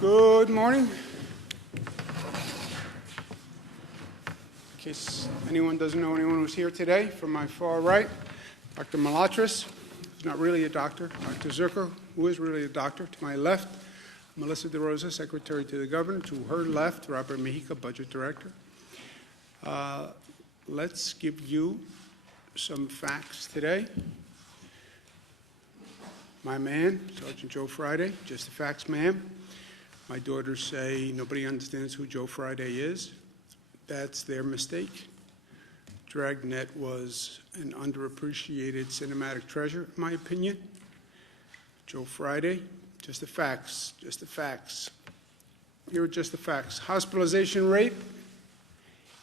Good morning. In case anyone doesn't know anyone who's here today, from my far right, Dr. Malatras, who's not really a doctor, Dr. Zerko, who is really a doctor. To my left, Melissa DeRosa, Secretary to the Governor. To her left, Robert Mejica, Budget Director. Let's give you some facts today. My man, Sergeant Joe Friday, just the facts, ma'am. My daughters say nobody understands who Joe Friday is. That's their mistake. Dragnet was an underappreciated cinematic treasure, in my opinion. Joe Friday, just the facts, just the facts. Here are just the facts. Hospitalization rate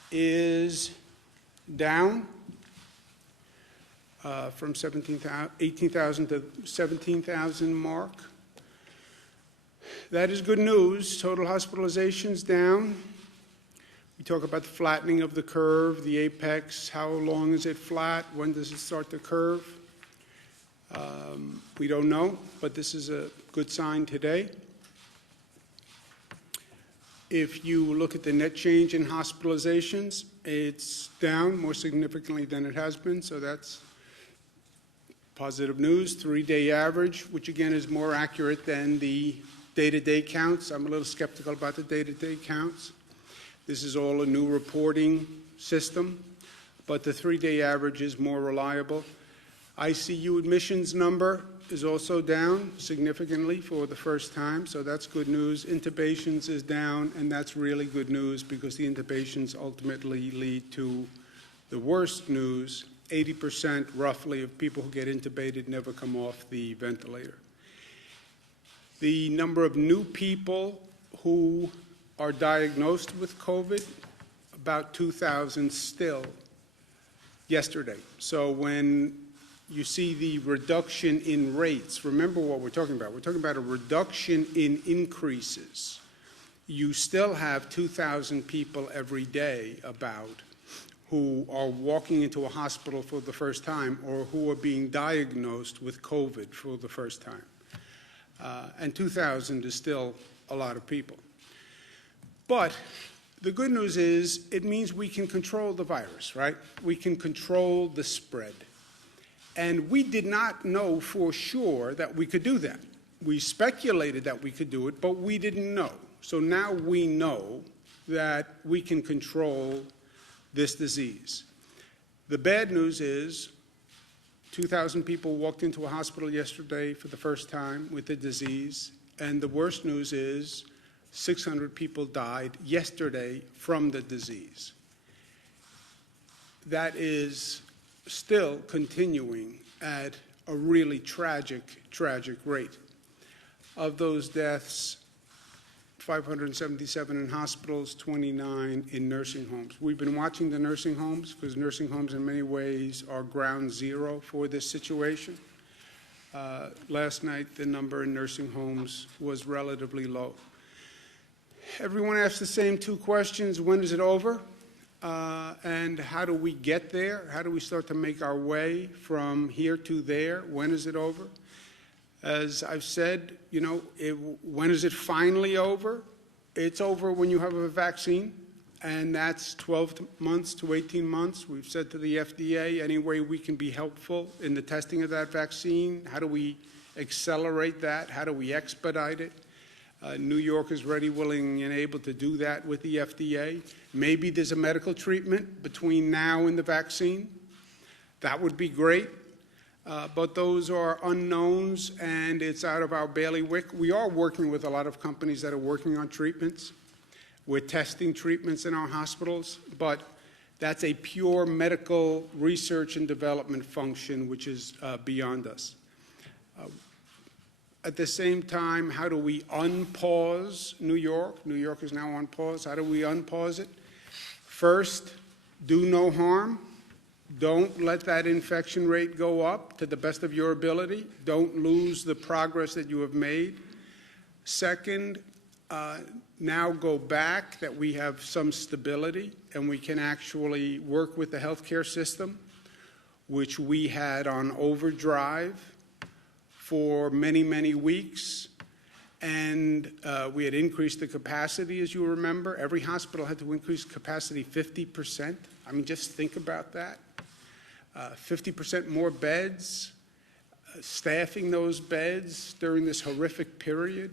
is down from 18,000 to 17,000 mark. That is good news. Total hospitalizations down. We talk about the flattening of the curve, the apex. How long is it flat? When does it start to curve? We don't know, but this is a good sign today. If you look at the net change in hospitalizations, it's down more significantly than it has been, so that's positive news. 3-day average, which again is more accurate than the day-to-day counts. I'm a little skeptical about the day-to-day counts. This is all a new reporting system, but the 3-day average is more reliable. ICU admissions number is also down significantly for the first time, so that's good news. Intubations is down, and that's really good news because the intubations ultimately lead to the worst news. 80% roughly of people who get intubated never come off the ventilator. The number of new people who are diagnosed with COVID, about 2,000 still yesterday. So when you see the reduction in rates, remember what we're talking about. We're talking about a reduction in increases. You still have 2,000 people every day about who are walking into a hospital for the first time or who are being diagnosed with COVID for the first time. And 2,000 is still a lot of people. But the good news is it means we can control the virus, right? We can control the spread. And we did not know for sure that we could do that. We speculated that we could do it, but we didn't know. So now we know that we can control this disease. The bad news is 2,000 people walked into a hospital yesterday for the first time with the disease, and the worst news is 600 people died yesterday from the disease. That is still continuing at a really tragic rate. Of those deaths, 577 in hospitals, 29 in nursing homes. We've been watching the nursing homes because nursing homes in many ways are ground zero for this situation. Last night, the number in nursing homes was relatively low. Everyone asks the same two questions. When is it over? And how do we get there? How do we start to make our way from here to there? When is it over? As I've said, when is it finally over? It's over when you have a vaccine, and that's 12 months to 18 months. We've said to the FDA, any way we can be helpful in the testing of that vaccine, how do we accelerate that? How do we expedite it? New York is ready, willing, and able to do that with the FDA. Maybe there's a medical treatment between now and the vaccine. That would be great. But those are unknowns, and it's out of our bailiwick. We are working with a lot of companies that are working on treatments. We're testing treatments in our hospitals, but that's a pure medical research and development function, which is beyond us. At the same time, how do we unpause New York? New York is now on pause. How do we unpause it? First, do no harm. Don't let that infection rate go up to the best of your ability. Don't lose the progress that you have made. Second, now go back that we have some stability and we can actually work with the healthcare system, which we had on overdrive for many, many weeks. And we had increased the capacity, as you remember. Every hospital had to increase capacity 50%. I mean, just think about that. 50% more beds, staffing those beds during this horrific period.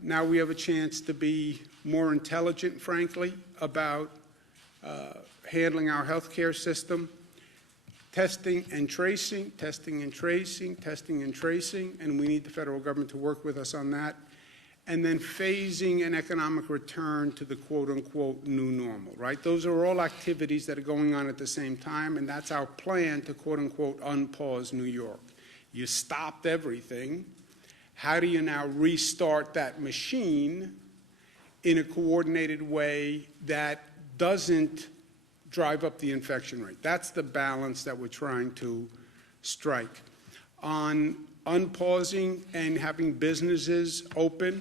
Now we have a chance to be more intelligent, frankly, about handling our healthcare system. Testing and tracing, testing and tracing, testing and tracing, and we need the federal government to work with us on that. And then phasing an economic return to the quote-unquote new normal, right? Those are all activities that are going on at the same time, and that's our plan to quote-unquote unpause New York. You stopped everything. How do you now restart that machine in a coordinated way that doesn't drive up the infection rate? That's the balance that we're trying to strike. On unpausing and having businesses open,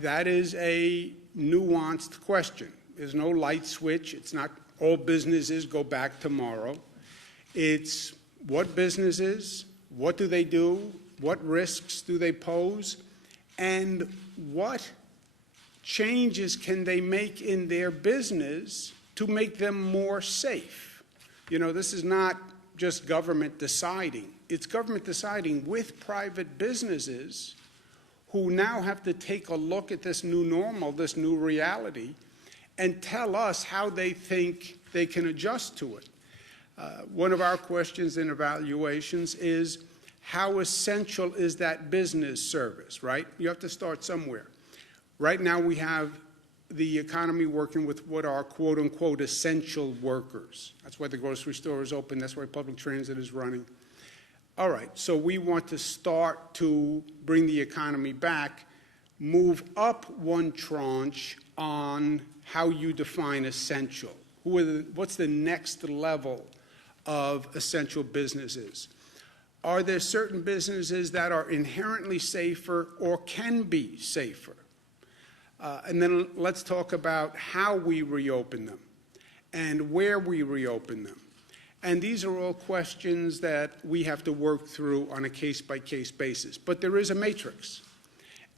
that is a nuanced question. There's no light switch. It's not all businesses go back tomorrow. It's what businesses, what do they do, what risks do they pose, and what changes can they make in their business to make them more safe. You know, this is not just government deciding. It's government deciding with private businesses who now have to take a look at this new normal, this new reality, and tell us how they think they can adjust to it. One of our questions in evaluations is, how essential is that business service, right? You have to start somewhere. Right now we have the economy working with what are quote-unquote essential workers. That's why the grocery store is open. That's why public transit is running. All right, so we want to start to bring the economy back, move up one tranche on how you define essential. What's the next level of essential businesses? Are there certain businesses that are inherently safer or can be safer? And then let's talk about how we reopen them and where we reopen them. And these are all questions that we have to work through on a case-by-case basis. But there is a matrix.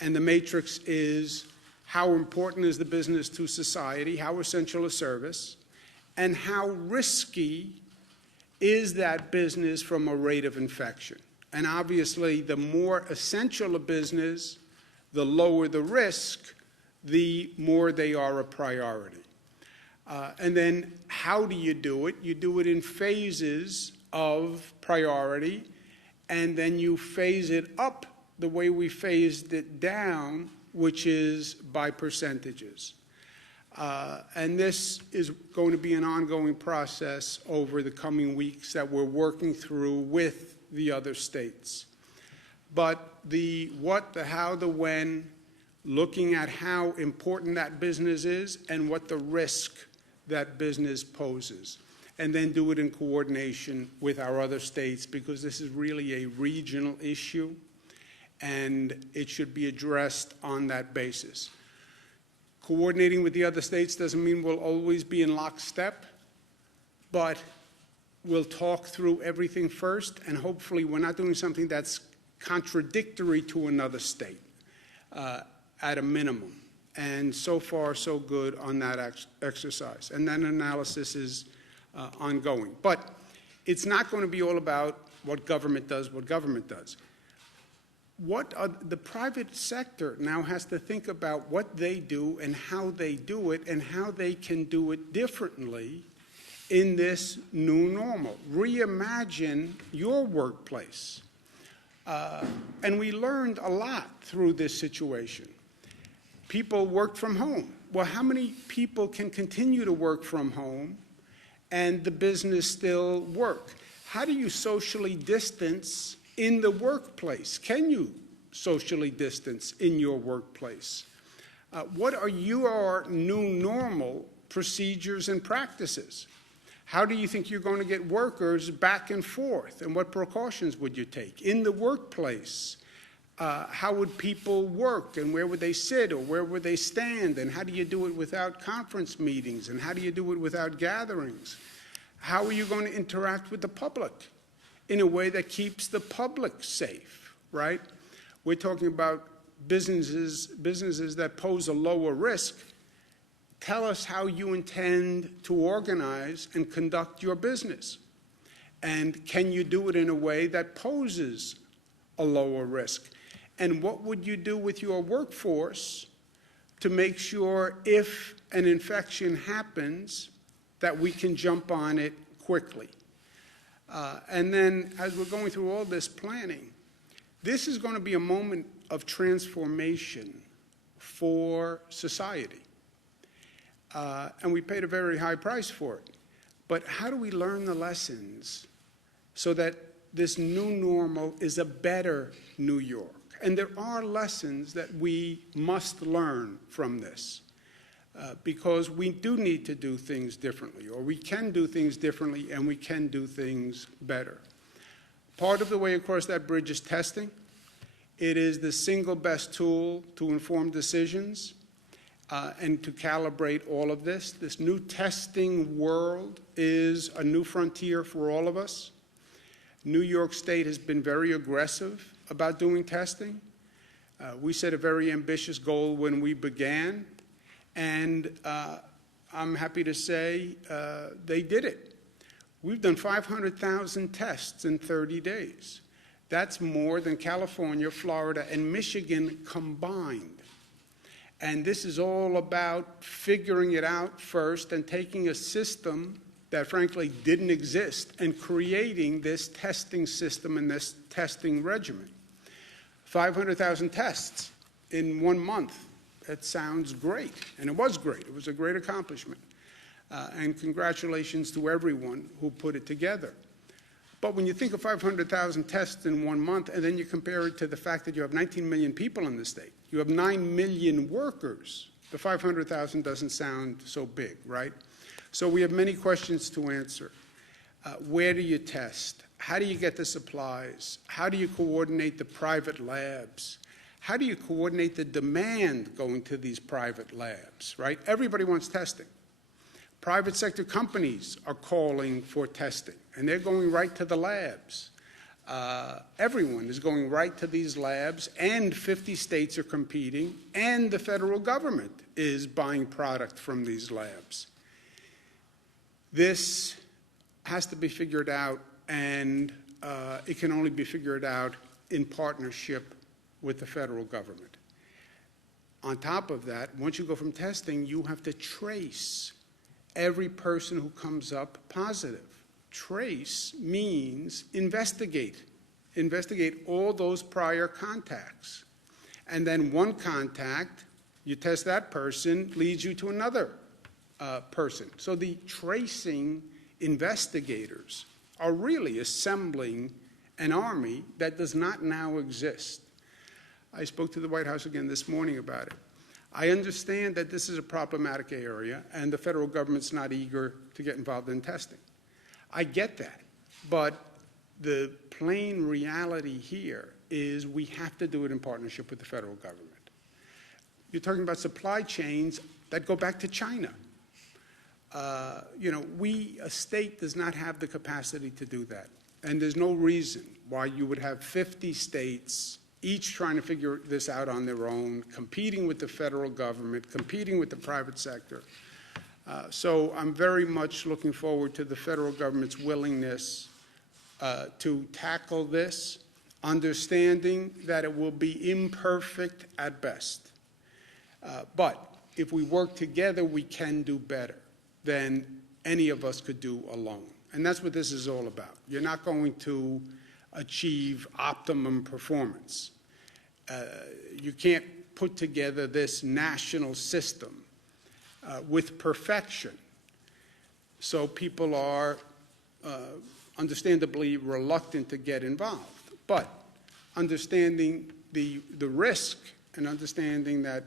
And the matrix is how important is the business to society, how essential a service, and how risky is that business from a rate of infection. And obviously, the more essential a business, the lower the risk, the more they are a priority. And then how do you do it? You do it in phases of priority, and then you phase it up the way we phased it down, which is by percentages. And this is going to be an ongoing process over the coming weeks that we're working through with the other states. But the what, the how, the when, looking at how important that business is and what the risk that business poses, and then do it in coordination with our other states, because this is really a regional issue and it should be addressed on that basis. Coordinating with the other states doesn't mean we'll always be in lockstep, but we'll talk through everything first, and hopefully we're not doing something that's contradictory to another state at a minimum. And so far, so good on that exercise. And that analysis is ongoing. But it's not going to be all about what government does, what government does. The private sector now has to think about what they do and how they do it and how they can do it differently in this new normal. Reimagine your workplace. And we learned a lot through this situation. People worked from home. Well, how many people can continue to work from home and the business still work? How do you socially distance in the workplace? Can you socially distance in your workplace? What are your new normal procedures and practices? How do you think you're going to get workers back and forth? And what precautions would you take? In the workplace, how would people work, and where would they sit, or where would they stand? And how do you do it without conference meetings? And how do you do it without gatherings? How are you going to interact with the public in a way that keeps the public safe, right? We're talking about businesses that pose a lower risk, tell us how you intend to organize and conduct your business. And can you do it in a way that poses a lower risk? And what would you do with your workforce to make sure if an infection happens that we can jump on it quickly? And then as we're going through all this planning, this is going to be a moment of transformation for society. And we paid a very high price for it. But how do we learn the lessons so that this new normal is a better New York? And there are lessons that we must learn from this because we do need to do things differently, or we can do things differently, and we can do things better. Part of the way across that bridge is testing. It is the single best tool to inform decisions and to calibrate all of this. This new testing world is a new frontier for all of us. New York State has been very aggressive about doing testing. We set a very ambitious goal when we began, and I'm happy to say they did it. We've done 500,000 tests in 30 days. That's more than California, Florida, and Michigan combined. And this is all about figuring it out first and taking a system that frankly didn't exist and creating this testing system and this testing regimen. 500,000 tests in 1 month. That sounds great, and it was great. It was a great accomplishment. And congratulations to everyone who put it together. But when you think of 500,000 tests in 1 month, and then you compare it to the fact that you have 19 million people in the state, you have 9 million workers, the 500,000 doesn't sound so big, right? So we have many questions to answer. Where do you test? How do you get the supplies? How do you coordinate the private labs? How do you coordinate the demand going to these private labs, right? Everybody wants testing. Private sector companies are calling for testing, and they're going right to the labs. Everyone is going right to these labs, and 50 states are competing, and the federal government is buying product from these labs. This has to be figured out, and it can only be figured out in partnership with the federal government. On top of that, once you go from testing, you have to trace every person who comes up positive. Trace means investigate. Investigate all those prior contacts. And then one contact, you test that person, leads you to another person. So the tracing investigators are really assembling an army that does not now exist. I spoke to the White House again this morning about it. I understand that this is a problematic area and the federal government's not eager to get involved in testing. I get that, but the plain reality here is we have to do it in partnership with the federal government. You're talking about supply chains that go back to China. A state does not have the capacity to do that. And there's no reason why you would have 50 states each trying to figure this out on their own, competing with the federal government, competing with the private sector. So I'm very much looking forward to the federal government's willingness to tackle this, understanding that it will be imperfect at best. But if we work together, we can do better than any of us could do alone. And that's what this is all about. You're not going to achieve optimum performance. You can't put together this national system with perfection. So people are understandably reluctant to get involved. But understanding the risk and understanding that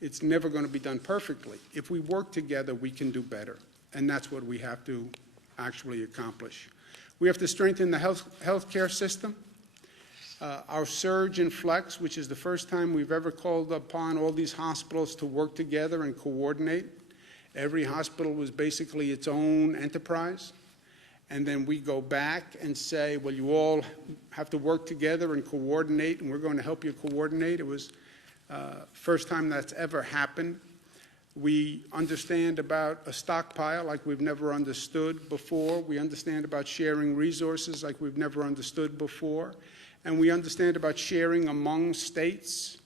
it's never going to be done perfectly, if we work together, we can do better. And that's what we have to actually accomplish. We have to strengthen the healthcare system. Our surge in flex, which is the first time we've ever called upon all these hospitals to work together and coordinate. Every hospital was basically its own enterprise. and then we go back and say, well, you all have to work together and coordinate, and we're going to help you coordinate. It was first time that's ever happened. We understand about a stockpile like we've never understood before. We understand about sharing resources like we've never understood before. And we understand about sharing among states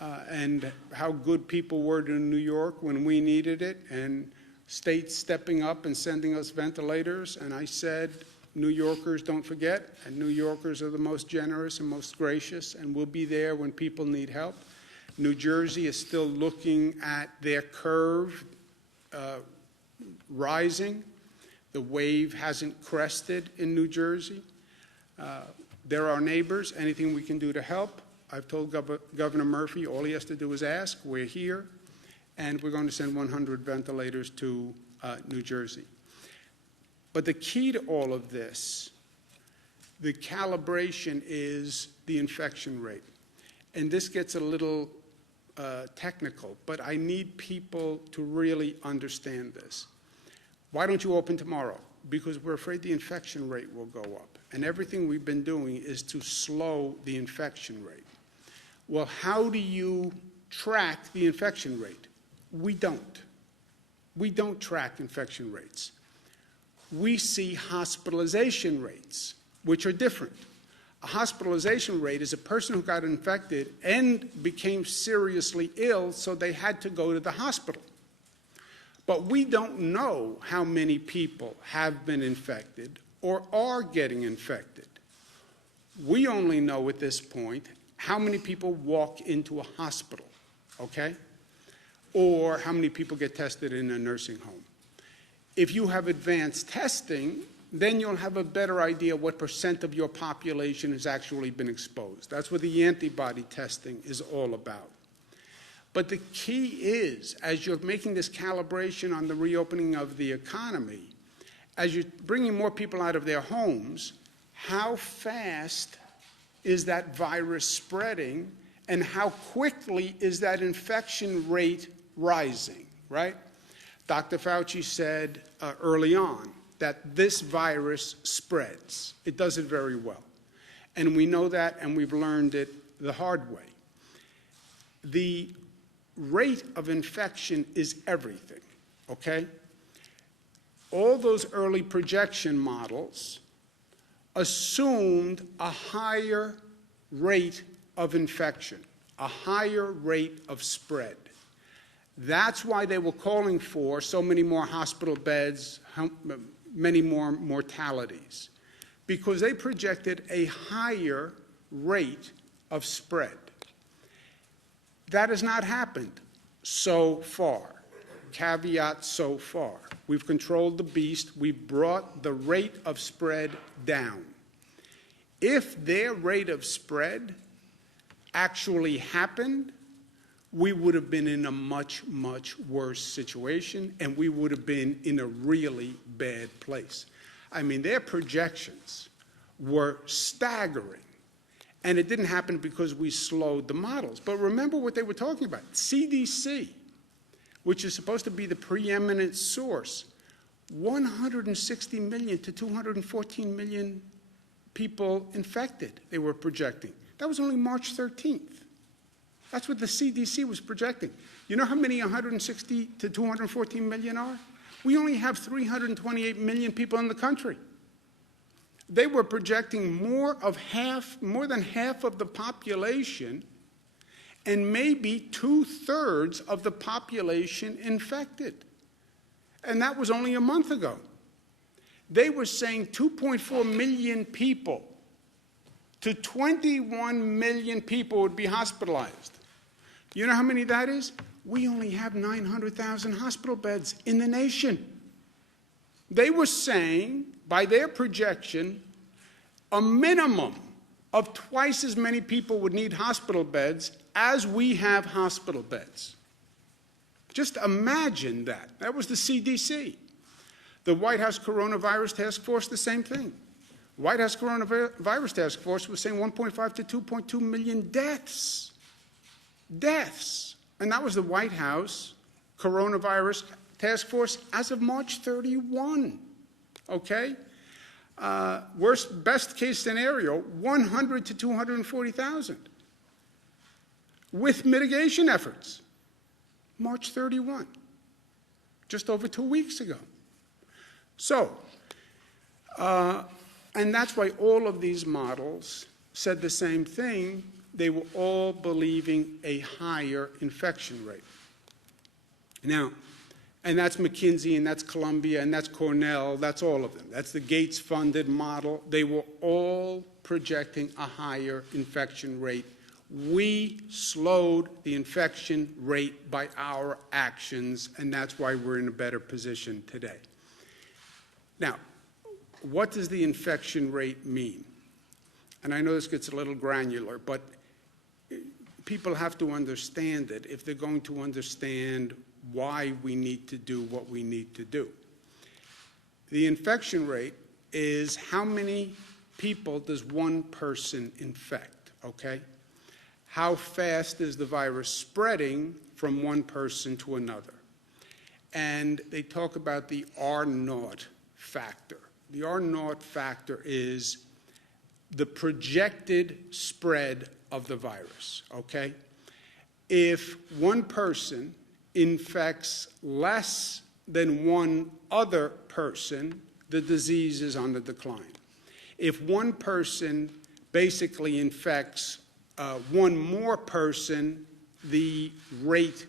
and how good people were to New York when we needed it, and states stepping up and sending us ventilators. And I said, New Yorkers, don't forget, and New Yorkers are the most generous and most gracious, and we'll be there when people need help. New Jersey is still looking at their curve rising. The wave hasn't crested in New Jersey. They're our neighbors. Anything we can do to help. I've told Governor Murphy all he has to do is ask. We're here. And we're going to send 100 ventilators to New Jersey. But the key to all of this, the calibration, is the infection rate. And this gets a little technical, but I need people to really understand this. Why don't you open tomorrow? Because we're afraid the infection rate will go up. And everything we've been doing is to slow the infection rate. Well, how do you track the infection rate? We don't. We don't track infection rates. We see hospitalization rates, which are different. A hospitalization rate is a person who got infected and became seriously ill, so they had to go to the hospital. But we don't know how many people have been infected or are getting infected. We only know at this point how many people walk into a hospital, okay? Or how many people get tested in a nursing home. If you have advanced testing, then you'll have a better idea what % of your population has actually been exposed. That's what the antibody testing is all about. But the key is, as you're making this calibration on the reopening of the economy, as you're bringing more people out of their homes, how fast is that virus spreading, and how quickly is that infection rate rising, right? Dr. Fauci said early on that this virus spreads. It does it very well. And we know that, and we've learned it the hard way. The rate of infection is everything, okay? All those early projection models assumed a higher rate of infection, a higher rate of spread. That's why they were calling for so many more hospital beds, many more mortalities, because they projected a higher rate of spread. That has not happened so far. Caveat, so far. We've controlled the beast. We've brought the rate of spread down. If their rate of spread actually happened, we would have been in a much, much worse situation, and we would have been in a really bad place. I mean, their projections were staggering, and it didn't happen because we slowed the models. But remember what they were talking about. CDC, which is supposed to be the preeminent source, 160 million to 214 million people infected, they were projecting. That was only March 13th. That's what the CDC was projecting. You know how many 160 to 214 million are? We only have 328 million people in the country. They were projecting more than half of the population, and maybe 2/3 of the population infected. And that was only a month ago. They were saying 2.4 million people to 21 million people would be hospitalized. You know how many that is? We only have 900,000 hospital beds in the nation. They were saying, by their projection, a minimum of twice as many people would need hospital beds as we have hospital beds. Just imagine that. That was the CDC. The White House Coronavirus Task Force, the same thing. White House Coronavirus Task Force was saying 1.5 to 2.2 million deaths. Deaths. And that was the White House Coronavirus Task Force as of March 31. Okay? best case scenario, 100 to 240,000 with mitigation efforts. March 31, just over 2 weeks ago. So, and that's why all of these models said the same thing. They were all believing a higher infection rate. Now, and that's McKinsey, and that's Columbia, and that's Cornell, that's all of them. That's the Gates-funded model. They were all projecting a higher infection rate. We slowed the infection rate by our actions, and that's why we're in a better position today. Now, what does the infection rate mean? And I know this gets a little granular, but people have to understand it if they're going to understand why we need to do what we need to do. The infection rate is how many people does one person infect, okay? How fast is the virus spreading from one person to another? And they talk about the R0 factor. The R0 factor is the projected spread of the virus, okay? If one person infects less than one other person, the disease is on the decline. If one person basically infects one more person, the rate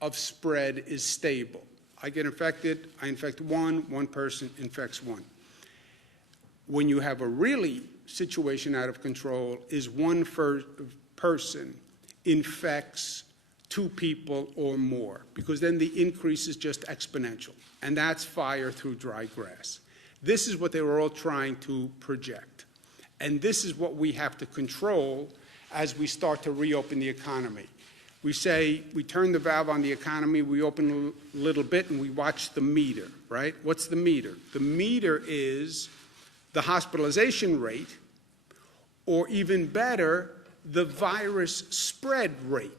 of spread is stable. I get infected, I infect one person infects one. When you have a really situation out of control is one person infects two people or more, because then the increase is just exponential, and that's fire through dry grass. This is what they were all trying to project, and this is what we have to control as we start to reopen the economy. We say, we turn the valve on the economy, we open a little bit, and we watch the meter, right? What's the meter? The meter is the hospitalization rate, or even better, the virus spread rate.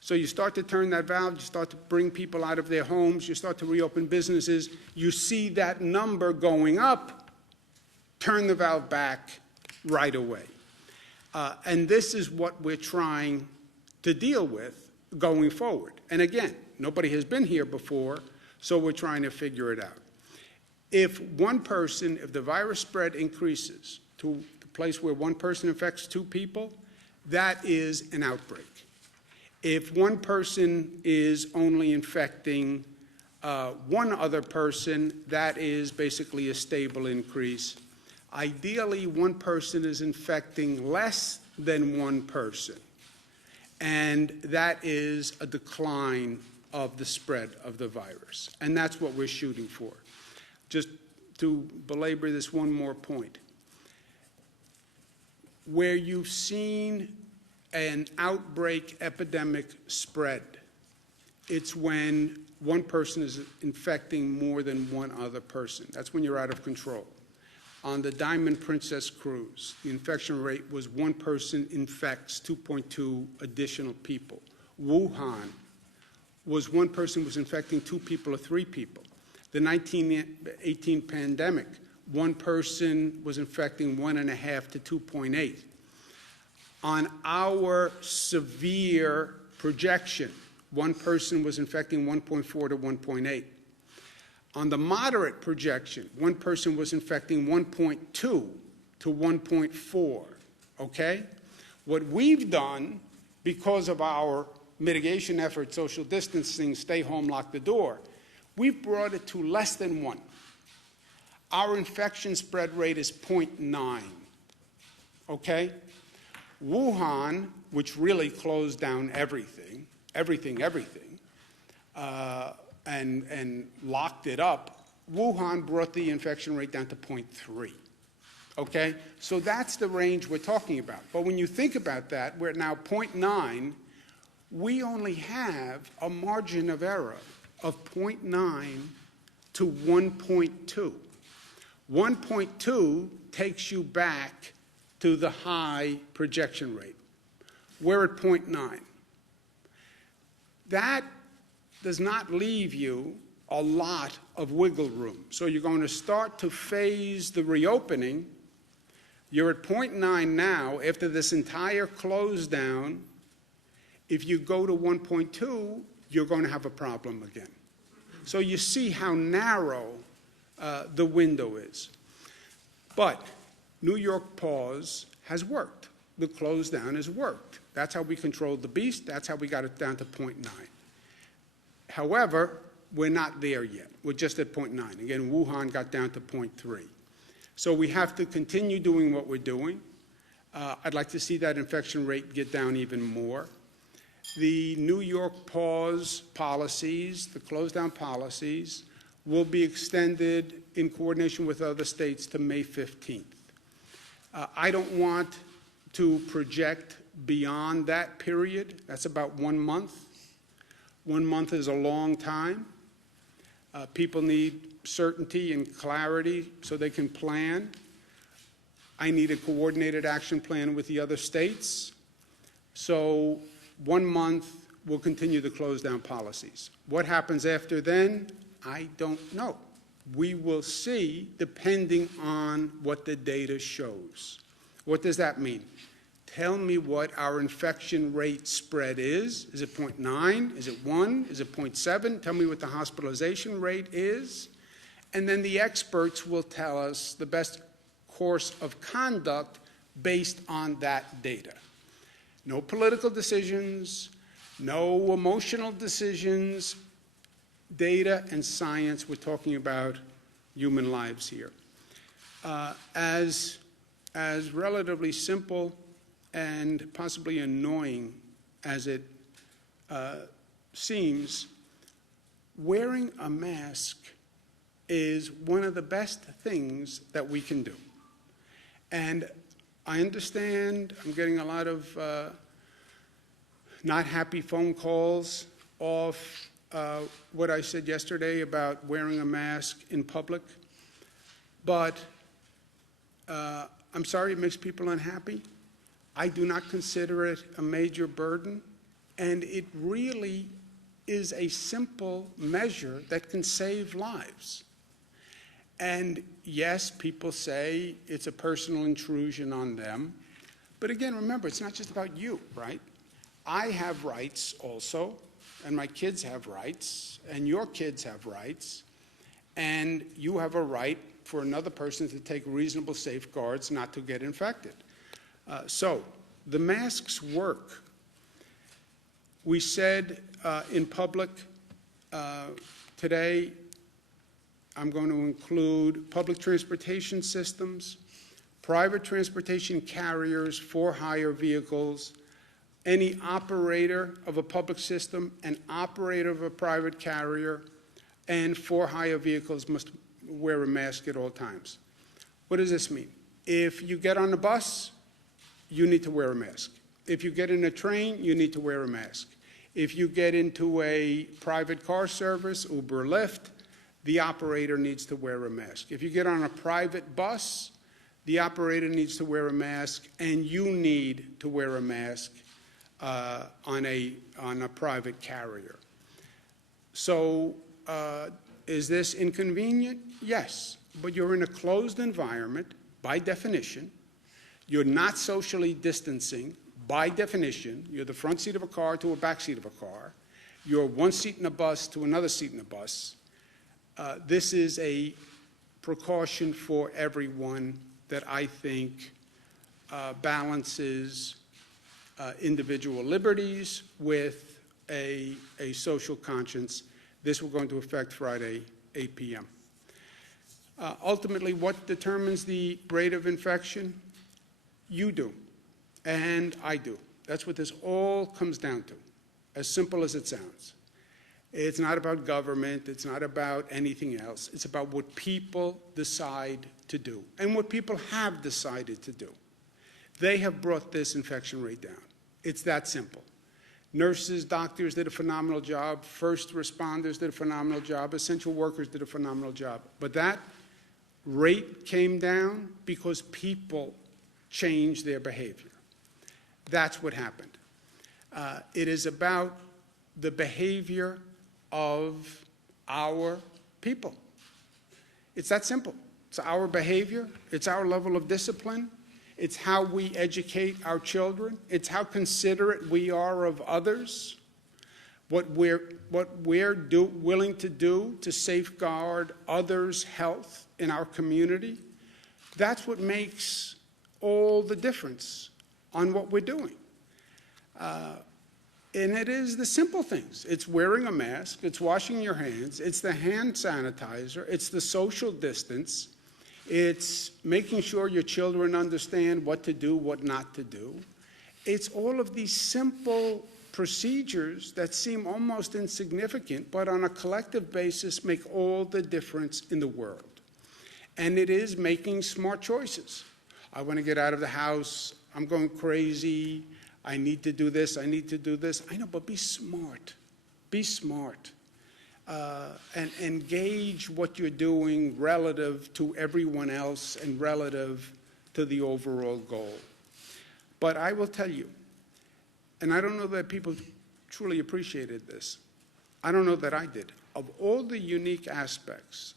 So you start to turn that valve, you start to bring people out of their homes, you start to reopen businesses, you see that number going up, turn the valve back right away. And this is what we're trying to deal with going forward. And again, nobody has been here before, so we're trying to figure it out. If the virus spread increases to the place where one person infects two people, that is an outbreak. If one person is only infecting one other person, that is basically a stable increase. Ideally, one person is infecting less than one person, and that is a decline of the spread of the virus. And that's what we're shooting for. Just to belabor this one more point, where you've seen an outbreak epidemic spread, it's when one person is infecting more than one other person. That's when you're out of control. On the Diamond Princess cruise, the infection rate was one person infects 2.2 additional people. Wuhan was one person was infecting two people or three people. The 1918 pandemic, one person was infecting 1.5 to 2.8. On our severe projection, one person was infecting 1.4 to 1.8. On the moderate projection, one person was infecting 1.2 to 1.4, okay? What we've done, because of our mitigation efforts, social distancing, stay home, lock the door, we've brought it to less than 1. Our infection spread rate is 0.9, okay? Wuhan, which really closed down everything, and locked it up, Wuhan brought the infection rate down to 0.3, okay? So that's the range we're talking about. But when you think about that, we're at now 0.9, we only have a margin of error of 0.9 to 1.2. 1.2 takes you back to the high projection rate. We're at 0.9. That does not leave you a lot of wiggle room. So you're going to start to phase the reopening. You're at 0.9 now. After this entire close down, if you go to 1.2, you're going to have a problem again. So you see how narrow the window is. But New York pause has worked. The close down has worked. That's how we controlled the beast. That's how we got it down to 0.9. However, we're not there yet. We're just at 0.9. Again, Wuhan got down to 0.3. So we have to continue doing what we're doing. I'd like to see that infection rate get down even more. The New York pause policies, the close down policies, will be extended in coordination with other states to May 15th. I don't want to project beyond that period. That's about 1 month. 1 month is a long time. People need certainty and clarity so they can plan. I need a coordinated action plan with the other states. So 1 month, we'll continue the close down policies. What happens after then, I don't know. We will see depending on what the data shows. What does that mean? Tell me what our infection rate spread is. Is it 0.9? Is it 1? Is it 0.7? Tell me what the hospitalization rate is. And then the experts will tell us the best course of conduct based on that data. No political decisions, no emotional decisions, data and science. We're talking about human lives here. As relatively simple and possibly annoying as it seems, wearing a mask is one of the best things that we can do. And I understand I'm getting a lot of not happy phone calls off what I said yesterday about wearing a mask in public. But I'm sorry it makes people unhappy. I do not consider it a major burden. And it really is a simple measure that can save lives. And yes, people say it's a personal intrusion on them. But again, remember, it's not just about you, right? I have rights also, and my kids have rights, and your kids have rights, and you have a right for another person to take reasonable safeguards not to get infected. So the masks work. We said in public today, I'm going to include public transportation systems, private transportation carriers, for-hire vehicles, any operator of a public system, an operator of a private carrier, and for-hire vehicles must wear a mask at all times. What does this mean? If you get on a bus, you need to wear a mask. If you get in a train, you need to wear a mask. If you get into a private car service, Uber, Lyft, the operator needs to wear a mask. If you get on a private bus, the operator needs to wear a mask, and you need to wear a mask on a private carrier. So is this inconvenient? Yes, but you're in a closed environment by definition. You're not socially distancing by definition. You're the front seat of a car to a back seat of a car. You're one seat in a bus to another seat in a bus. This is a precaution for everyone that I think balances individual liberties with a social conscience. This will go into effect Friday, 8 p.m. Ultimately, what determines the rate of infection? You do, and I do. That's what this all comes down to, as simple as it sounds. It's not about government. It's not about anything else. It's about what people decide to do and what people have decided to do. They have brought this infection rate down. It's that simple. Nurses, doctors did a phenomenal job. First responders did a phenomenal job. Essential workers did a phenomenal job. But that rate came down because people changed their behavior. That's what happened. It is about the behavior of our people. It's that simple. It's our behavior. It's our level of discipline. It's how we educate our children. It's how considerate we are of others. What we're willing to do to safeguard others' health in our community. That's what makes all the difference on what we're doing. And it is the simple things. It's wearing a mask. It's washing your hands. It's the hand sanitizer. It's the social distance. It's making sure your children understand what to do, what not to do. It's all of these simple procedures that seem almost insignificant, but on a collective basis make all the difference in the world. And it is making smart choices. I want to get out of the house. I'm going crazy. I need to do this. I need to do this. I know, but be smart. Be smart. And engage what you're doing relative to everyone else and relative to the overall goal. But I will tell you, and I don't know that people truly appreciated this. I don't know that I did. Of all the unique aspects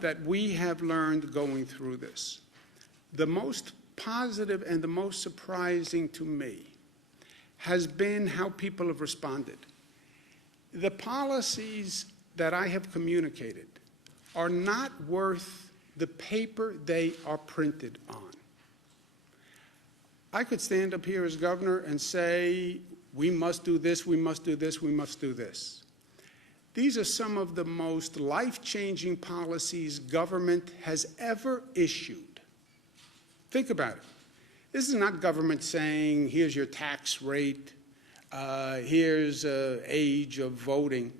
that we have learned going through this, the most positive and the most surprising to me has been how people have responded. The policies that I have communicated are not worth the paper they are printed on. I could stand up here as governor and say, we must do this, we must do this, we must do this. These are some of the most life-changing policies government has ever issued. Think about it. This is not government saying, here's your tax rate, here's age of voting.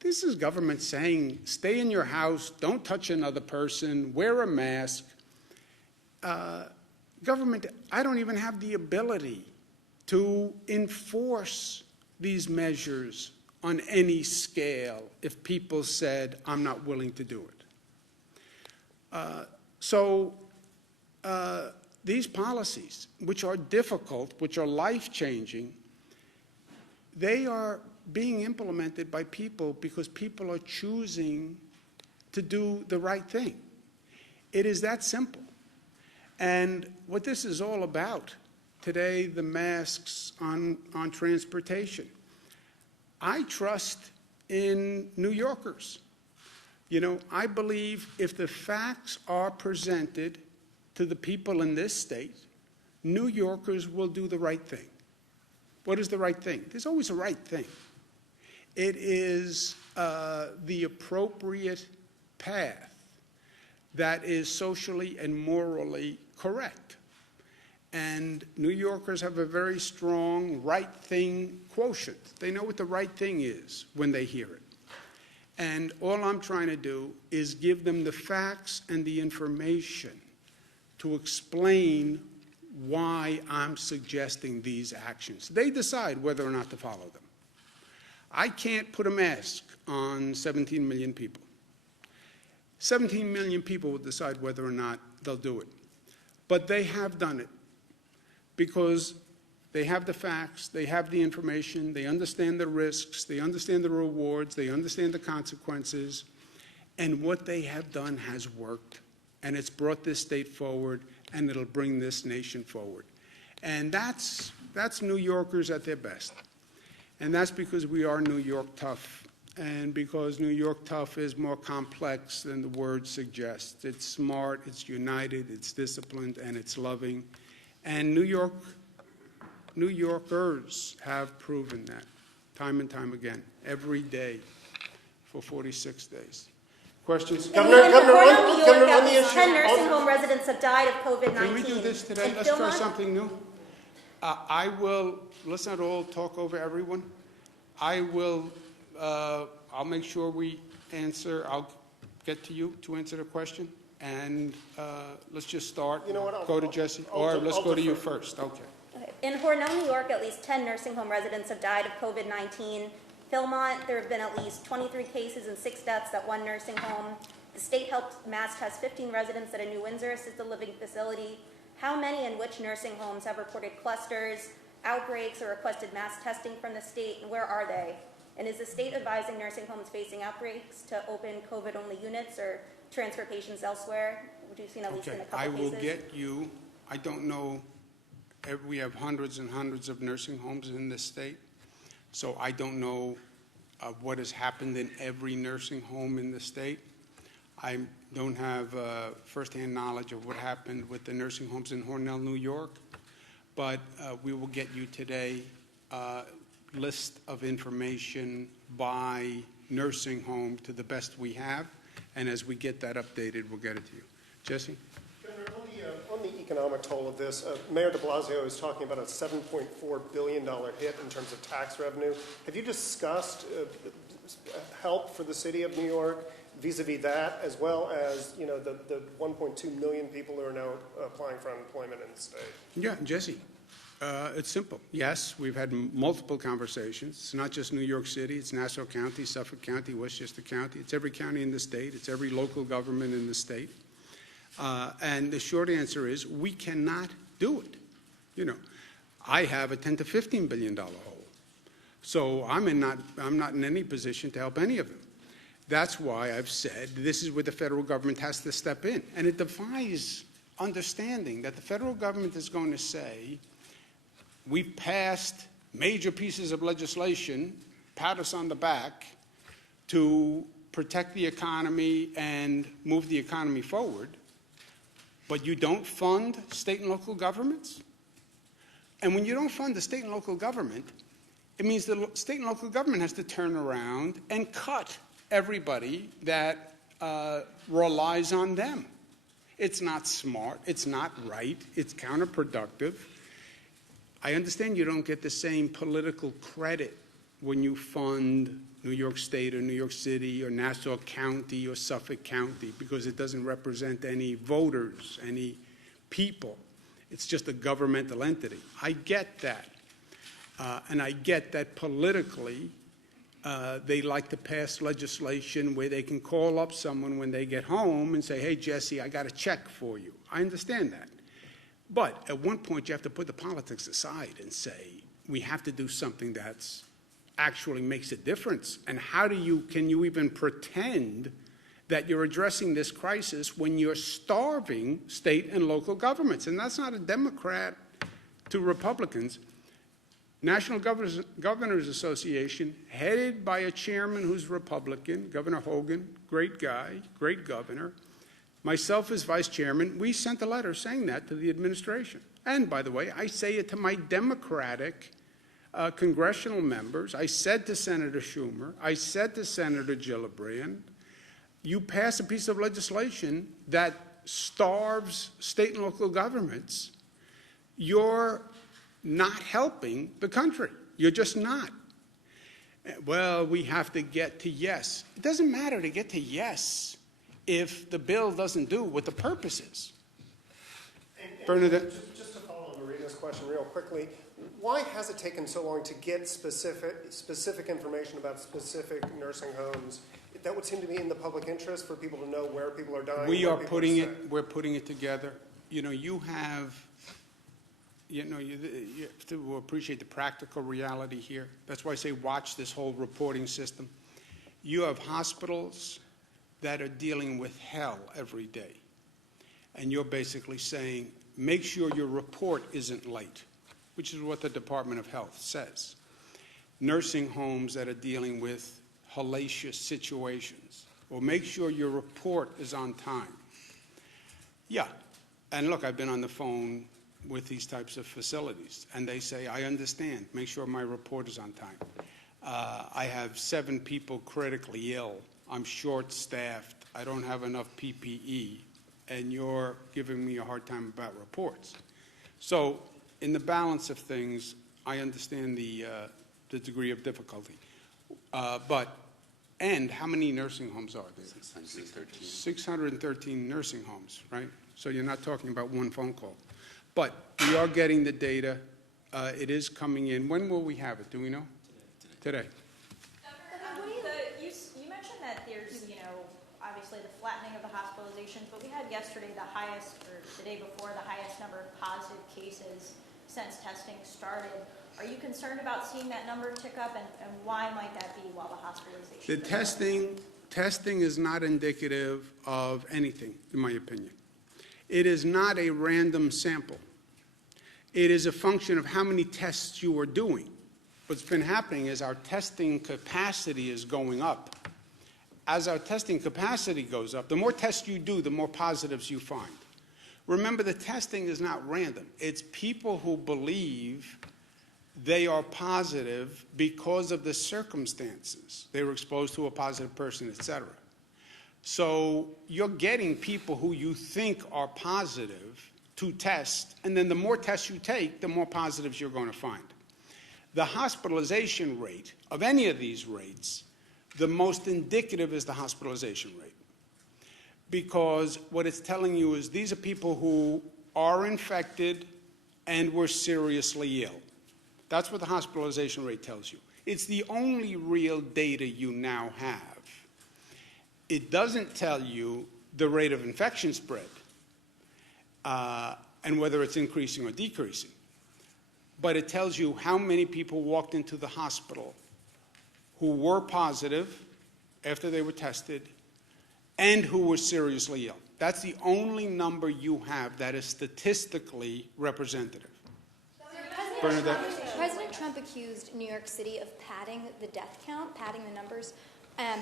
This is government saying, stay in your house, don't touch another person, wear a mask. Government, I don't even have the ability to enforce these measures on any scale if people said, I'm not willing to do it. These policies, which are difficult, which are life-changing, they are being implemented by people because people are choosing to do the right thing. It is that simple. And what this is all about today, the masks on transportation. I trust in New Yorkers. You know, I believe if the facts are presented to the people in this state, New Yorkers will do the right thing. What is the right thing? There's always a right thing. It is the appropriate path that is socially and morally correct. And New Yorkers have a very strong right thing quotient. They know what the right thing is when they hear it. And all I'm trying to do is give them the facts and the information to explain why I'm suggesting these actions. They decide whether or not to follow them. I can't put a mask on 17 million people. 17 million people will decide whether or not they'll do it. But they have done it because they have the facts, they have the information, they understand the risks, they understand the rewards, they understand the consequences, and what they have done has worked, and it's brought this state forward, and it'll bring this nation forward. And that's New Yorkers at their best. And that's because we are New York tough, and because New York tough is more complex than the word suggests. It's smart, it's united, it's disciplined, and it's loving. And New Yorkers have proven that time and time again, every day for 46 days. Questions? Governor, let me ask you. 10 nursing home residents have died of COVID-19. Can we do this today? Let's try something new. Let's not all talk over everyone. I'll make sure we answer. I'll get to you to answer the question. And let's just start. You know what? Go to Jesse. Or let's go to you first. Okay. In Hornell, New York, at least 10 nursing home residents have died of COVID-19. Philmont, there have been at least 23 cases and 6 deaths at one nursing home. The state health mast has 15 residents at a New Windsor assisted living facility. How many and which nursing homes have reported clusters, outbreaks, or requested mass testing from the state, and where are they? And is the state advising nursing homes facing outbreaks to open COVID-only units or transfer patients elsewhere? Would you seen at least in a couple I cases? will get you, I don't know, we have hundreds and hundreds of nursing homes in this state, so I don't know what has happened in every nursing home in the state. I don't have firsthand knowledge of what happened with the nursing homes in Hornell, New York, but we will get you today a list of information by nursing home to the best we have, and as we get that updated, we'll get it to you. Jesse? Governor, on the economic toll of this, Mayor de Blasio is talking about a $7.4 billion hit in terms of tax revenue. Have you discussed help for the city of New York vis-a-vis that, as well as, you know, the 1.2 million people who are now applying for unemployment in the state? Yeah, Jesse. It's simple. Yes, we've had multiple conversations. It's not just New York City. It's Nassau County, Suffolk County, Westchester County. It's every county in the state. It's every local government in the state. And the short answer is we cannot do it. You know, I have a $10 to $15 billion hole. So I'm not in any position to help any of them. That's why I've said this is where the federal government has to step in. And it defies understanding that the federal government is going to say, we've passed major pieces of legislation, pat us on the back, to protect the economy and move the economy forward, but you don't fund state and local governments? And when you don't fund the state and local government, it means the state and local government has to turn around and cut everybody that relies on them. It's not smart, it's not right, it's counterproductive. I understand you don't get the same political credit when you fund New York State or New York City or Nassau County or Suffolk County because it doesn't represent any voters, any people. It's just a governmental entity. I get that. And I get that politically they like to pass legislation where they can call up someone when they get home and say, hey, Jesse, I got a check for you. I understand that. But at one point, you have to put the politics aside and say, we have to do something that's actually makes a difference. And how can you even pretend that you're addressing this crisis when you're starving state and local governments? And that's not a Democrat to Republicans. National Governors Association, headed by a chairman who's Republican, Governor Hogan, great guy, great governor. Myself as vice chairman, we sent a letter saying that to the administration. And by the way, I say it to my Democratic congressional members. I said to Senator Schumer, I said to Senator Gillibrand, you pass a piece of legislation that starves state and local governments, you're not helping the country. You're just not. Well, we have to get to yes. It doesn't matter to get to yes if the bill doesn't do what the purpose is. Bernadette? Just to follow on Marina's question real quickly, why has it taken so long to get specific information about specific nursing homes? That would seem to be in the public interest for people to know where people are dying. We're putting it together. You know, you have to appreciate the practical reality here. That's why I say watch this whole reporting system. You have hospitals that are dealing with hell every day. And you're basically saying, make sure your report isn't late, which is what the Department of Health says. Nursing homes that are dealing with hellacious situations, or make sure your report is on time. Yeah, and look, I've been on the phone with these types of facilities, and they say, I understand, make sure my report is on time. I have 7 people critically ill. I'm short-staffed. I don't have enough PPE, and you're giving me a hard time about reports. So in the balance of things, I understand the degree of difficulty. And how many nursing homes are there? 613. 613 nursing homes, right? So you're not talking about one phone call. But we are getting the data. It is coming in. When will we have it? Do we know? Today. You mentioned that there's, obviously the flattening of the hospitalizations, but we had yesterday the highest, or the day before, the highest number of positive cases since testing started. Are you concerned about seeing that number tick up, and why might that be while the hospitalization? The testing is not indicative of anything, in my opinion. It is not a random sample. It is a function of how many tests you are doing. What's been happening is our testing capacity is going up. As our testing capacity goes up, the more tests you do, the more positives you find. Remember, the testing is not random. It's people who believe they are positive because of the circumstances. They were exposed to a positive person, etc. So you're getting people who you think are positive to test, and then the more tests you take, the more positives you're going to find. The hospitalization rate of any of these rates, the most indicative is the hospitalization rate. Because what it's telling you is these are people who are infected and were seriously ill. That's what the hospitalization rate tells you. It's the only real data you now have. It doesn't tell you the rate of infection spread and whether it's increasing or decreasing. But it tells you how many people walked into the hospital who were positive after they were tested and who were seriously ill. That's the only number you have that is statistically representative. President Trump accused New York City of padding the death count, padding the numbers,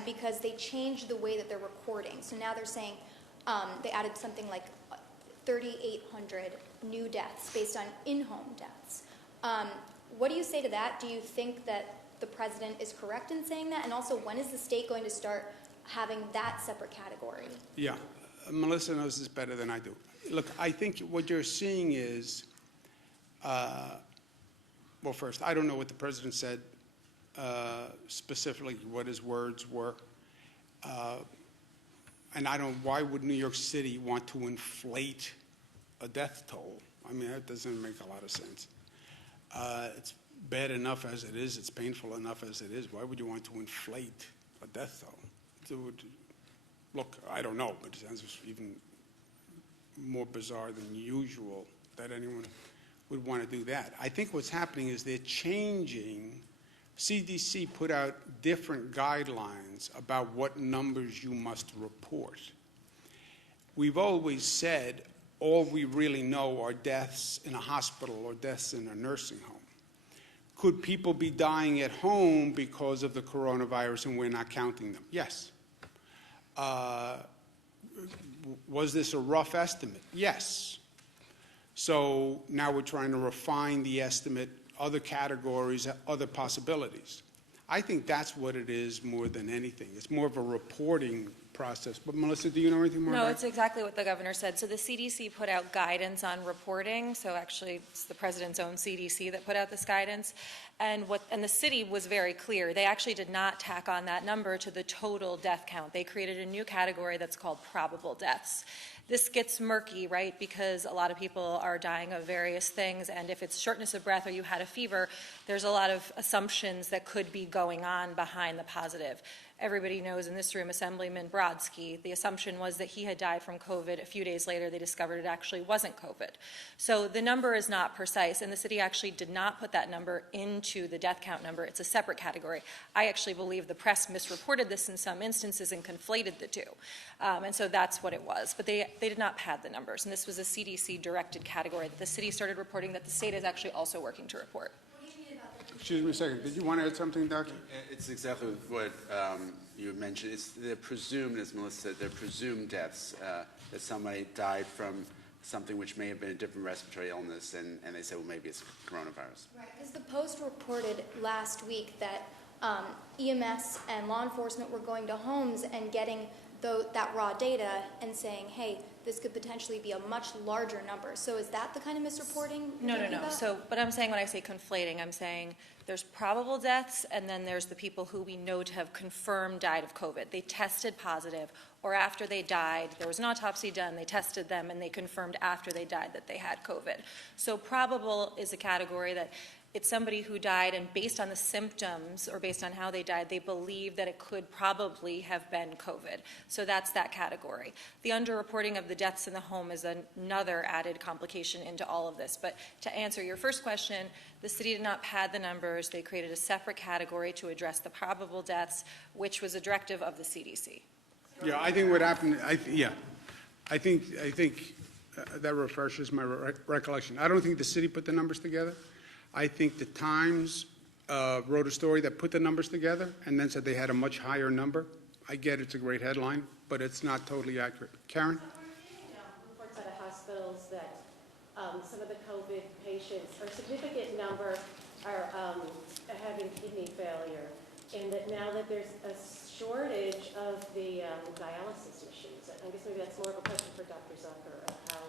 because they changed the way that they're recording. So now they're saying they added something like 3,800 new deaths based on in-home deaths. What do you say to that? Do you think that the president is correct in saying that? And also, when is the state going to start having that separate category? Yeah, Melissa knows this better than I do. Look, I think what you're seeing is, well, first, I don't know what the president said specifically, what his words were. And why would New York City want to inflate a death toll? I mean, that doesn't make a lot of sense. It's bad enough as it is. It's painful enough as it is. Why would you want to inflate a death toll? Look, I don't know, but it sounds even more bizarre than usual that anyone would want to do that. I think what's happening is they're changing. CDC put out different guidelines about what numbers you must report. We've always said all we really know are deaths in a hospital or deaths in a nursing home. Could people be dying at home because of the coronavirus and we're not counting them? Yes. Was this a rough estimate? Yes. So now we're trying to refine the estimate, other categories, other possibilities. I think that's what it is more than anything. It's more of a reporting process. But Melissa, do you know anything more about it? No, it's exactly what the governor said. So the CDC put out guidance on reporting. So actually, it's the president's own CDC that put out this guidance. And the city was very clear. They actually did not tack on that number to the total death count. They created a new category that's called probable deaths. This gets murky, right, because a lot of people are dying of various things, and if it's shortness of breath or you had a fever, there's a lot of assumptions that could be going on behind the positive. Everybody knows in this room, Assemblyman Brodsky, the assumption was that he had died from COVID. A few days later, they discovered it actually wasn't COVID. So the number is not precise, and the city actually did not put that number into the death count number. It's a separate category. I actually believe the press misreported this in some instances and conflated the two. And so that's what it was. But they did not pad the numbers, and this was a CDC-directed category that the city started reporting that the state is actually also working to report. Excuse me a second. Did you want to add something, Doctor? It's exactly what you mentioned. It's the presumed, as Melissa said, they're presumed deaths, that somebody died from something which may have been a different respiratory illness, and they say, well, maybe it's coronavirus. Right, because the Post reported last week that EMS and law enforcement were going to homes and getting that raw data and saying, hey, this could potentially be a much larger number. So is that the kind of misreporting you're talking about? So, but I'm saying when I say conflating, I'm saying there's probable deaths, and then there's the people who we know to have confirmed died of COVID. They tested positive, or after they died, there was an autopsy done, they tested them, and they confirmed after they died that they had COVID. So probable is a category that it's somebody who died, and based on the symptoms or based on how they died, they believe that it could probably have been COVID. So that's that category. The underreporting of the deaths in the home is another added complication into all of this. But to answer your first question, the city did not pad the numbers. They created a separate category to address the probable deaths, which was a directive of the CDC. Yeah, I think what happened, I think that refreshes my recollection. I don't think the city put the numbers together. I think the Times wrote a story that put the numbers together and then said they had a much higher number. I get it's a great headline, but it's not totally accurate. Karen? We're seeing reports out of hospitals that some of the COVID patients, or a significant number, are having kidney failure, and that now that there's a shortage of the dialysis machines, I guess maybe that's more of a question for Dr. Zucker, of how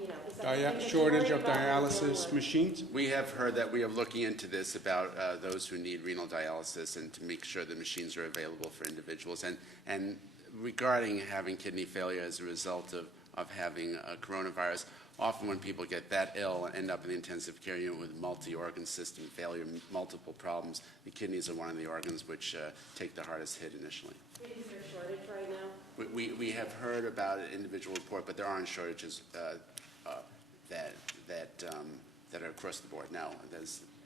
is that something that you're Shortage worried of about dialysis machines? We have heard that we are looking into this about those who need renal dialysis and to make sure the machines are available for individuals. And regarding having kidney failure as a result of having coronavirus, often when people get that ill and end up in the intensive care unit with multi-organ system failure, multiple problems, the kidneys are one of the organs which take the hardest hit initially. Is there a shortage right now? We have heard about an individual report, but there aren't shortages that are across the board. Now,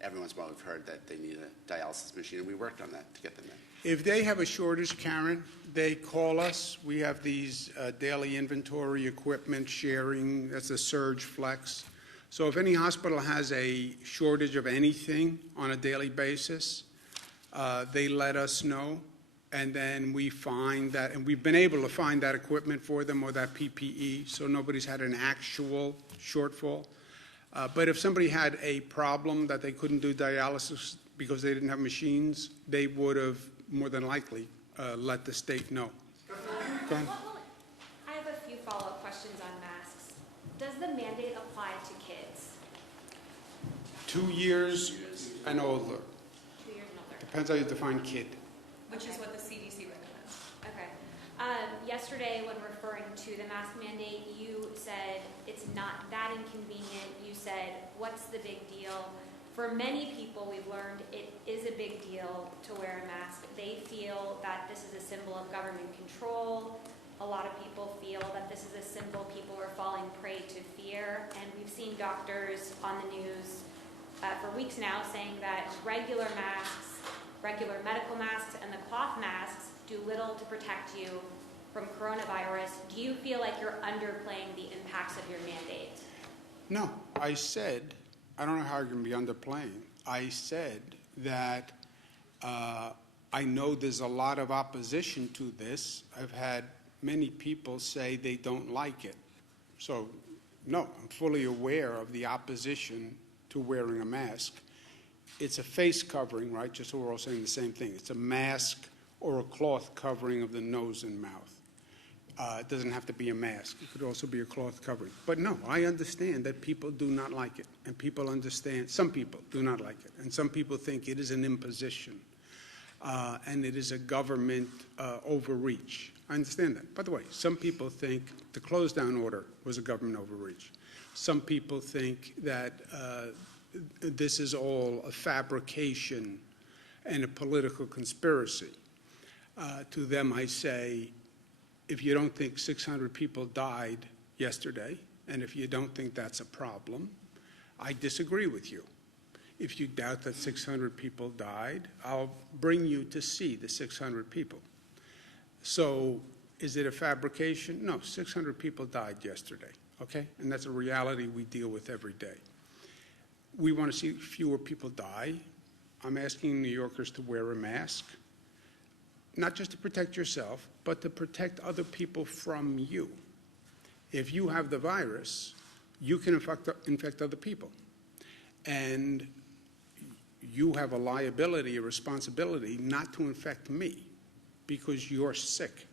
every once in a while we've heard that they need a dialysis machine, and we worked on that to get them in. If they have a shortage, Karen, they call us. We have these daily inventory equipment sharing. That's a surge flex. So if any hospital has a shortage of anything on a daily basis, they let us know. And then we find that, and we've been able to find that equipment for them or that PPE, so nobody's had an actual shortfall. But if somebody had a problem that they couldn't do dialysis because they didn't have machines, they would have more than likely let the state know. Go ahead. I have a few follow-up questions on masks. Does the mandate apply to kids? 2 years and older. 2 years and older. Depends how you define kid. Which is what the CDC recommends. Okay. Yesterday, when referring to the mask mandate, you said it's not that inconvenient. You said, what's the big deal? For many people, we've learned it is a big deal to wear a mask. They feel that this is a symbol of government control. A lot of people feel that this is a symbol people are falling prey to fear. And we've seen doctors on the news for weeks now saying that regular masks, regular medical masks, and the cloth masks do little to protect you from coronavirus. Do you feel like you're underplaying the impacts of your mandate? No, I said, I don't know how you're going to be underplaying. I said that I know there's a lot of opposition to this. I've had many people say they don't like it. So, no, I'm fully aware of the opposition to wearing a mask. It's a face covering, right? Just so we're all saying the same thing. It's a mask or a cloth covering of the nose and mouth. It doesn't have to be a mask. It could also be a cloth covering. But no, I understand that people do not like it. And people understand, some people do not like it. And some people think it is an imposition. And it is a government overreach. I understand that. By the way, some people think the close down order was a government overreach. Some people think that this is all a fabrication and a political conspiracy. To them, I say, if you don't think 600 people died yesterday, and if you don't think that's a problem, I disagree with you. If you doubt that 600 people died, I'll bring you to see the 600 people. So is it a fabrication? No, 600 people died yesterday, okay? And that's a reality we deal with every day. We want to see fewer people die. I'm asking New Yorkers to wear a mask, not just to protect yourself, but to protect other people from you. If you have the virus, you can infect other people. And you have a liability, a responsibility not to infect me because you're sick.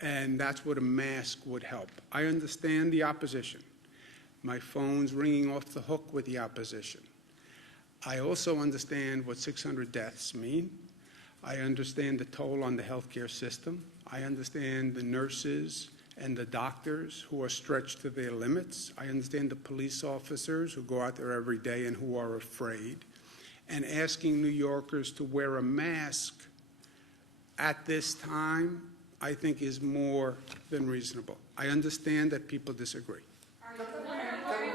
And that's what a mask would help. I understand the opposition. My phone's ringing off the hook with the opposition. I also understand what 600 deaths mean. I understand the toll on the healthcare system. I understand the nurses and the doctors who are stretched to their limits. I understand the police officers who go out there every day and who are afraid. And asking New Yorkers to wear a mask at this time, I think, is more than reasonable. I understand that people disagree. Are you wearing a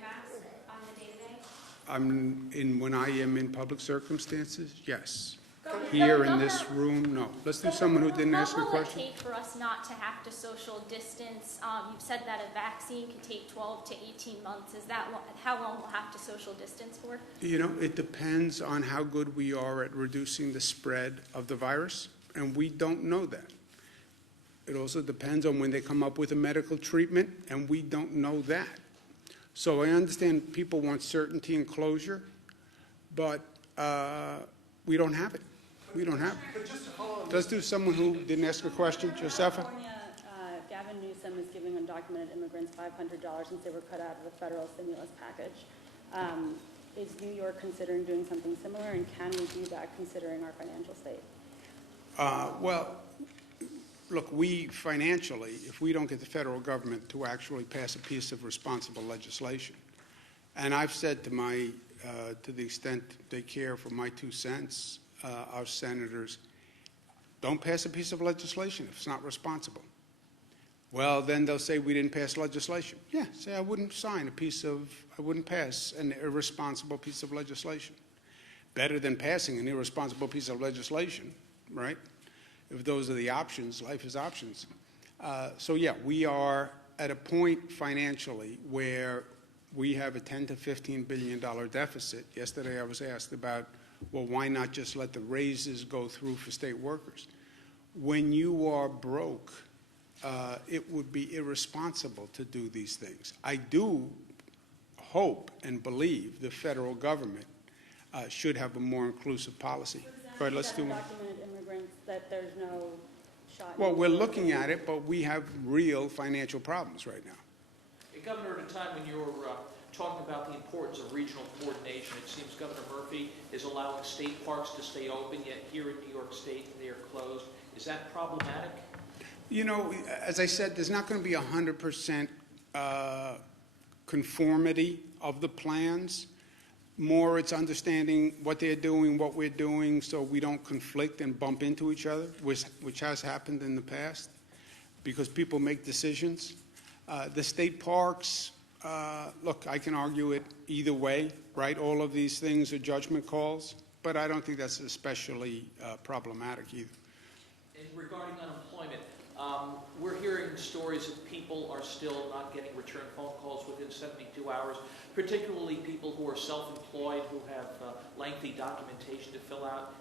mask on the day-to-day? When I am in public circumstances, yes. Here in this room, no. Let's do someone who didn't ask a question. What will it take for us not to have to social distance? You've said that a vaccine can take 12 to 18 months. Is that how long we'll have to social distance for? You know, it depends on how good we are at reducing the spread of the virus, and we don't know that. It also depends on when they come up with a medical treatment, and we don't know that. So I understand people want certainty and closure, but we don't have it. We don't have it. Let's do someone who didn't ask a question. Josefa? California, Gavin Newsom is giving undocumented immigrants $500 since they were cut out of the federal stimulus package. Is New York considering doing something similar, and can we do that considering our financial state? Well, look, we financially, if we don't get the federal government to actually pass a piece of responsible legislation, and I've said to to the extent they care for my 2 cents, our senators, don't pass a piece of legislation if it's not responsible. Well, then they'll say we didn't pass legislation. Yeah, say I wouldn't I wouldn't pass an irresponsible piece of legislation. Better than passing an irresponsible piece of legislation, right? If those are the options, life is options. So yeah, we are at a point financially where we have a $10 to $15 billion deficit. Yesterday I was asked about, well, why not just let the raises go through for state workers? When you are broke, it would be irresponsible to do these things. I do hope and believe the federal government should have a more inclusive policy. Go ahead, let's do one. Undocumented immigrants, that there's no shot. Well, we're looking at it, but we have real financial problems right now. Hey, Governor, at a time when you're talking about the importance of regional coordination, it seems Governor Murphy is allowing state parks to stay open, yet here in New York State they are closed. Is that problematic? You know, as I said, there's not going to be 100% conformity of the plans. More it's understanding what they're doing, what we're doing, so we don't conflict and bump into each other, which has happened in the past, because people make decisions. The state parks, look, I can argue it either way, right? All of these things are judgment calls, but I don't think that's especially problematic either. And regarding unemployment, we're hearing stories that people are still not getting return phone calls within 72 hours, particularly people who are self-employed, who have lengthy documentation to fill out.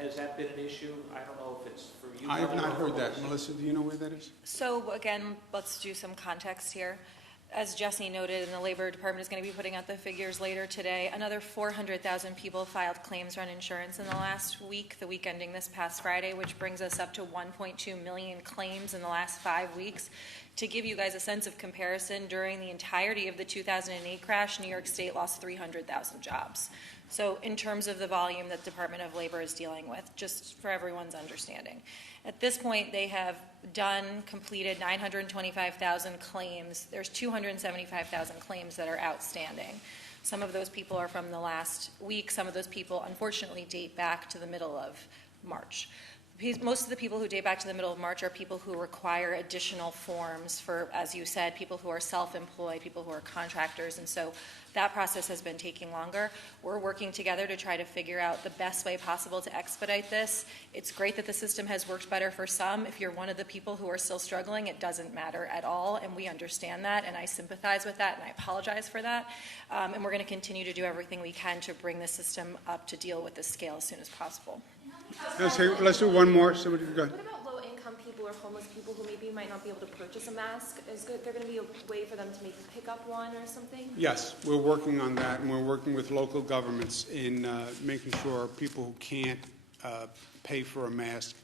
Has that been an issue? I don't know if it's for you. I have not heard that. Melissa, do you know where that is? So again, let's do some context here. As Jesse noted, and the Labor Department is going to be putting out the figures later today, another 400,000 people filed claims for uninsurance in the last week, the week ending this past Friday, which brings us up to 1.2 million claims in the last 5 weeks. To give you guys a sense of comparison, during the entirety of the 2008 crash, New York State lost 300,000 jobs. So in terms of the volume that the Department of Labor is dealing with, just for everyone's understanding. At this point, they have completed 925,000 claims. There's 275,000 claims that are outstanding. Some of those people are from the last week. Some of those people, unfortunately, date back to the middle of March. Most of the people who date back to the middle of March are people who require additional forms for, as you said, people who are self-employed, people who are contractors, and so that process has been taking longer. We're working together to try to figure out the best way possible to expedite this. It's great that the system has worked better for some. If you're one of the people who are still struggling, it doesn't matter at all, and we understand that, and I sympathize with that, and I apologize for that. And we're going to continue to do everything we can to bring the system up to deal with this scale as soon as possible. Let's do one more. Somebody go ahead. What about low-income people or homeless people who maybe might not be able to purchase a mask? Is there going to be a way for them to maybe pick up one or something? Yes, we're working on that, and we're working with local governments in making sure people who can't pay for a mask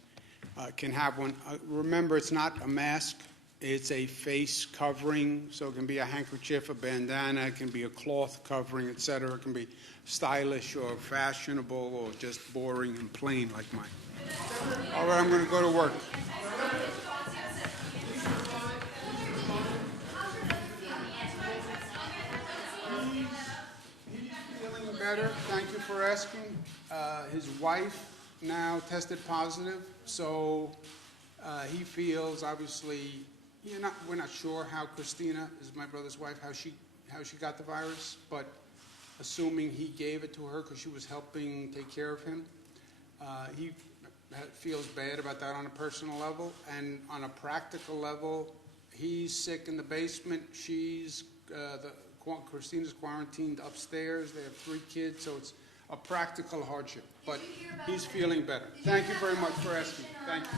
can have one. Remember, it's not a mask. It's a face covering, so it can be a handkerchief, a bandana, it can be a cloth covering, et cetera. It can be stylish or fashionable or just boring and plain like mine. All right, I'm going to go to work. better. Thank you for asking. His wife now tested positive, so he feels, obviously, we're not sure how Christina, is my brother's wife, how she got the virus, but assuming he gave it to her because she was helping take care of him, he feels bad about that on a personal level, and on a practical level, he's sick in the basement. Christina's quarantined upstairs. They have 3 kids, so it's a practical hardship. But he's feeling better. Thank you very much for asking. Thank you.